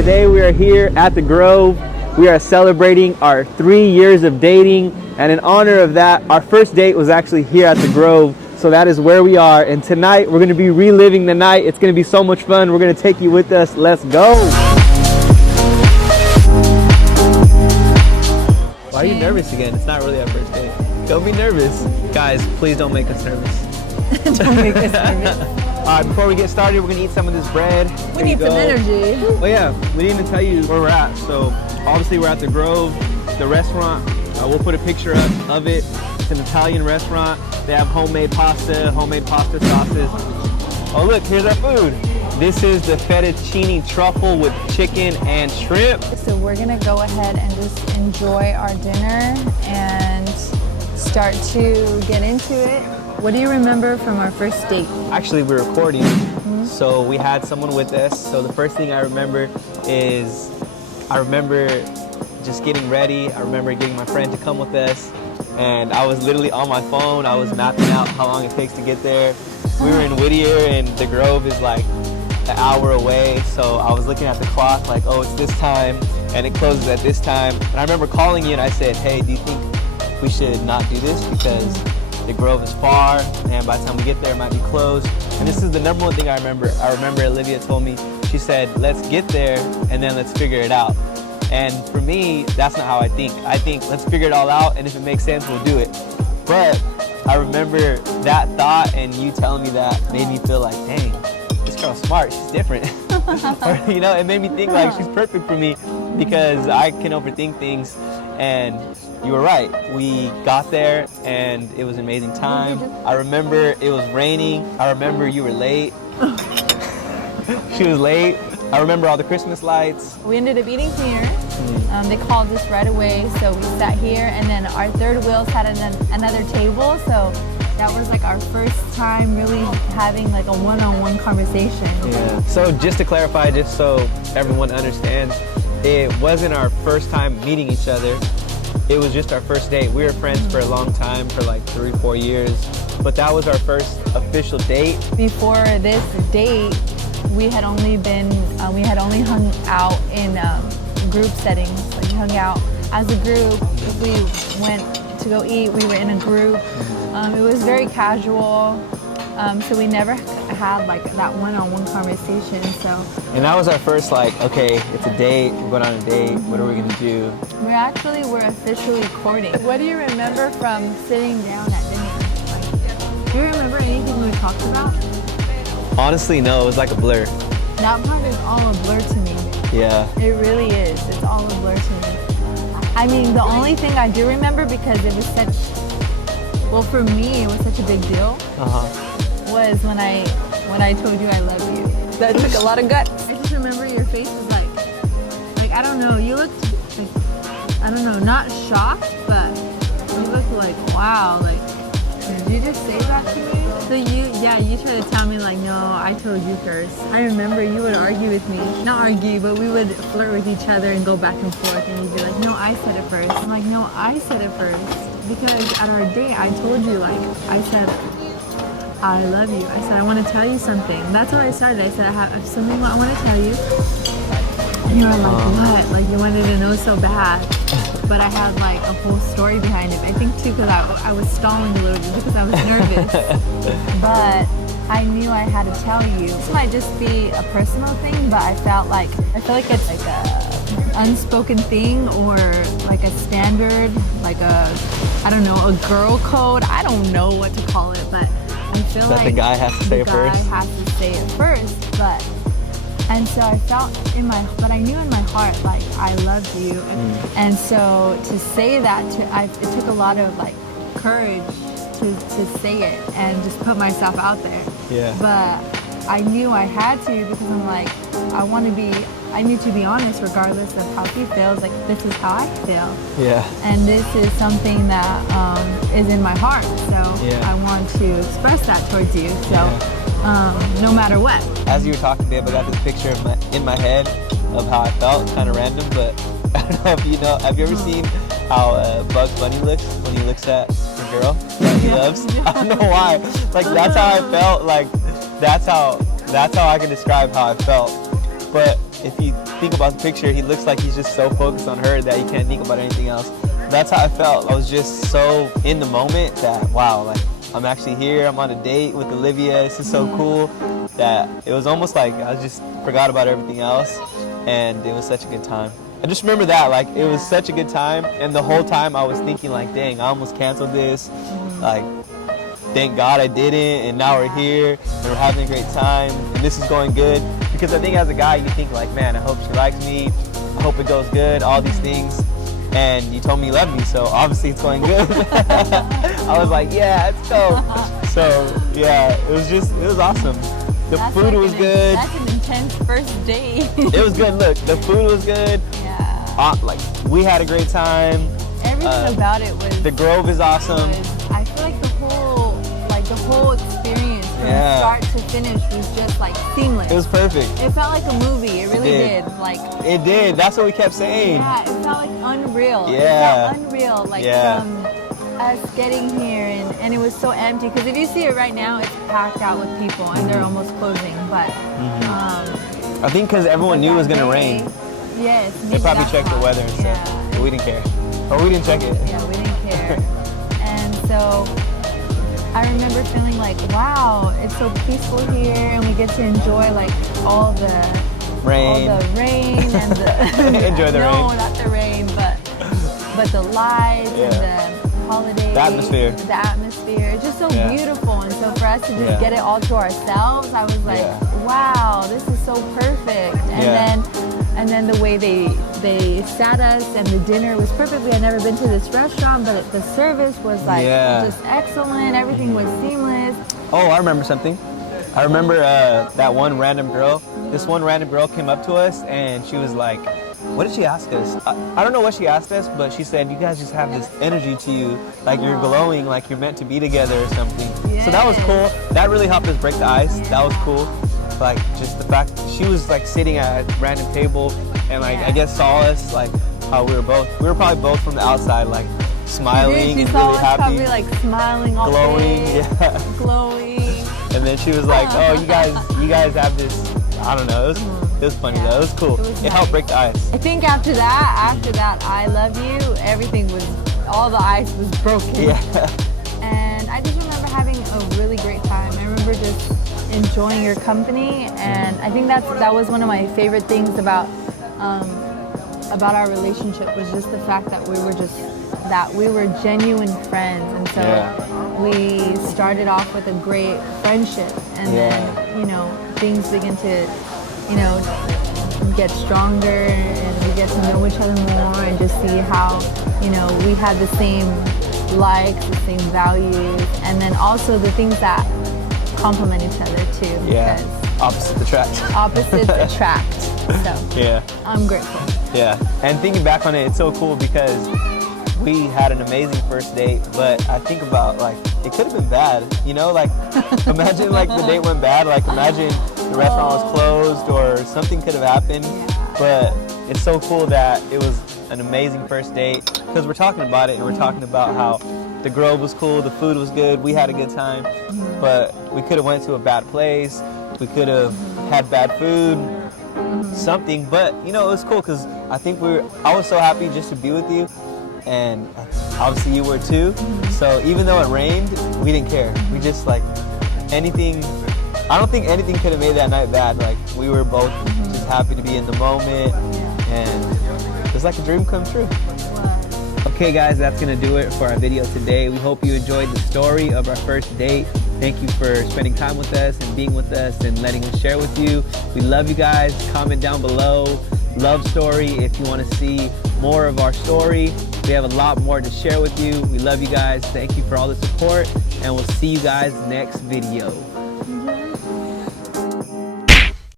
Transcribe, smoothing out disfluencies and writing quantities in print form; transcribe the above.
Today we are here at the Grove. We are celebrating our 3 years of dating, and in honor of that, our first date was actually here at the Grove. So that is where we are, and tonight we're going to be reliving the night. It's going to be so much fun. We're going to take you with us. Let's go. Why are you nervous again? It's not really our first date. Don't be nervous. Guys, please don't make us nervous. Don't make us nervous. All right, before we get started, we're going to eat some of this bread. We need some energy. Oh yeah, we didn't even tell you where we're at. So obviously we're at the Grove, the restaurant. We'll put a picture of it. It's an Italian restaurant. They have homemade pasta sauces. Oh look, here's our food. This is the fettuccine truffle with chicken and shrimp. So we're gonna go ahead and just enjoy our dinner and start to get into it. What do you remember from our first date? Actually, we're recording, so we had someone with us. So the first thing I remember is, just getting ready. I remember getting my friend to come with us, and I was literally on my phone. I was mapping out how long it takes to get there. We were in Whittier, and the Grove is like an hour away, so I was looking at the clock like, oh, it's this time, and it closes at this time. And I remember calling you, and I said, hey, do you think we should not do this because the Grove is far, and by the time we get there, it might be closed. And this is the number one thing I remember. I remember Olivia told me, she said, let's get there, and then let's figure it out. And for me, that's not how I think. I think, let's figure it all out, and if it makes sense, we'll do it. But I remember that thought, and you telling me that made me feel like, dang, this girl's smart, she's different. Or, you know, it made me think like she's perfect for me because I can overthink things. And you were right. We got there and it was an amazing time. I remember it was raining. I remember you were late. She was late. I remember all the Christmas lights. We ended up eating here. They called us right away, so we sat here, and then our third wheels had another table, so that was like our first time really having like a one-on-one conversation. Yeah. So just to clarify, just so everyone understands, it wasn't our first time meeting each other. It was just our first date. We were friends for a long time, for like 3-4 years, but that was our first official date. Before this date, we had only hung out in group settings. Like we hung out as a group. If we went to go eat, we were in a group. It was very casual, so we never had like that one-on-one conversation. So. And that was our first like, okay, it's a date. We're going on a date. What are we gonna do? We're officially courting. What do you remember from sitting down at dinner? Like, do you remember anything we talked about? Honestly, no. It was like a blur. That part is all a blur to me. Yeah. It really is. It's all a blur to me. I mean, the only thing I do remember, because it was well, for me, it was such a big deal, was when I told you I love you. That took a lot of guts. I just remember your face was like I don't know, you looked like, I don't know, not shocked, but you looked like, wow, like, did you just say that to me? So you tried to tell me like, no, I told you first. I remember you would argue with me. Not argue, but we would flirt with each other and go back and forth, and you'd be like, no, I said it first. I'm like, no, I said it first. Because at our date, I told you, like, I said, I love you. I said, I want to tell you something. That's how I started. I said, I have something I want to tell you. And you were like, what? Like, you wanted to know so bad. But I had like a whole story behind it. I think too because I was stalling a little bit because I was nervous. But I knew I had to tell you. This might just be a personal thing, but I feel like it's like a unspoken thing, or like a standard, like I don't know, a girl code. I don't know what to call it, but I feel like the guy has to say it first. The guy has to say it first, but. And so I felt but I knew in my heart, like, I loved you. And so to say that, it took a lot of like courage to say it and just put myself out there. Yeah. But I knew I had to, because I'm like, I need to be honest regardless of how he feels. Like, this is how I feel. Yeah. And this is something that is in my heart. So I want to express that towards you. So. Yeah. No matter what. As you were talking, babe, I got this picture in my head of how I felt, kind of random, but I don't know if you know, have you ever seen how Bugs Bunny looks when he looks at the girl that he loves? I don't know why. Like, that's how I felt. Like, that's how I can describe how I felt. But if you think about the picture, he looks like he's just so focused on her that he can't think about anything else. That's how I felt. I was just so in the moment that, wow, like I'm actually here. I'm on a date with Olivia. This is so cool that it was almost like I just forgot about everything else, and it was such a good time. I just remember that, like, it was such a good time, and the whole time I was thinking, like, dang, I almost canceled this. Like, thank God I didn't, and now we're here, and we're having a great time, and this is going good. Because I think as a guy, you think, like, man, I hope she likes me, I hope it goes good, all these things. And you told me you loved me, so obviously it's going good. I was like, yeah, let's go. So, yeah, it was awesome. The food was good. That's an intense first date. It was good. Look, the food was good. Yeah. Like, we had a great time. Everything about it was. The Grove is awesome. I feel like the whole experience from start to finish was just like seamless. It was perfect. It felt like a movie. It really did. Like. It did. That's what we kept saying. Yeah, it felt like unreal. Yeah. It felt unreal. Like from us getting here, and it was so empty. Because if you see it right now, it's packed out with people, and they're almost closing. But I think because everyone knew it was gonna rain. Yes. They probably checked the weather and stuff. But we didn't care. Or we didn't check it. Yeah, we didn't care. And so I remember feeling like, wow, it's so peaceful here, and we get to enjoy like all the rain and the enjoy the rain. No, not the rain, but the lights and the holidays. The atmosphere. The atmosphere. It's just so beautiful. And so for us to just get it all to ourselves, I was like, wow, this is so perfect. And then the way they sat us, and the dinner was perfect. We had never been to this restaurant, but the service was like just excellent. Everything was seamless. Oh, I remember something. I remember that one random girl. This one random girl came up to us, and she was like, what did she ask us? I don't know what she asked us, but she said, you guys just have this energy to you, like you're glowing, like you're meant to be together or something. Yes. So that was cool. That really helped us break the ice. That was cool. Like, just the fact she was like sitting at a random table, and like I guess saw us, like how we were probably both from the outside, like smiling and really happy. Probably like smiling all glowing, day. Glowing. And then she was like, oh, you guys have this, I don't know, it was funny though, it was cool. It helped break the ice. I think after that, I love you, everything was, all the ice was broken. Yeah. And I just remember having a really great time. I remember just enjoying your company, and I think that was one of my favorite things about our relationship, was just the fact that we were genuine friends. And so we started off with a great friendship, and then things begin to get stronger, and we get to know each other more, and just see how we had the same likes, the same values, and then also the things that complement each other too. Yeah. Opposites attract. Opposites attract. So I'm grateful. Yeah. And thinking back on it, it's so cool because we had an amazing first date, but I think about, like, it could have been bad, like imagine like the date went bad, like imagine the restaurant was closed or something could have happened. But it's so cool that it was an amazing first date, because we're talking about it, and we're talking about how the Grove was cool, the food was good, we had a good time, but we could have went to a bad place, we could have had bad food, something, but it was cool because I think I was so happy just to be with you, and obviously you were too. So even though it rained, we didn't care. We just like anything. I don't think anything could have made that night bad. Like, we were both just happy to be in the moment, and it was like a dream come true. Okay guys, that's gonna do it for our video today. We hope you enjoyed the story of our first date. Thank you for spending time with us and being with us and letting us share with you. We love you guys. Comment down below, love story, if you want to see more of our story. We have a lot more to share with you. We love you guys. Thank you for all the support, and we'll see you guys next video.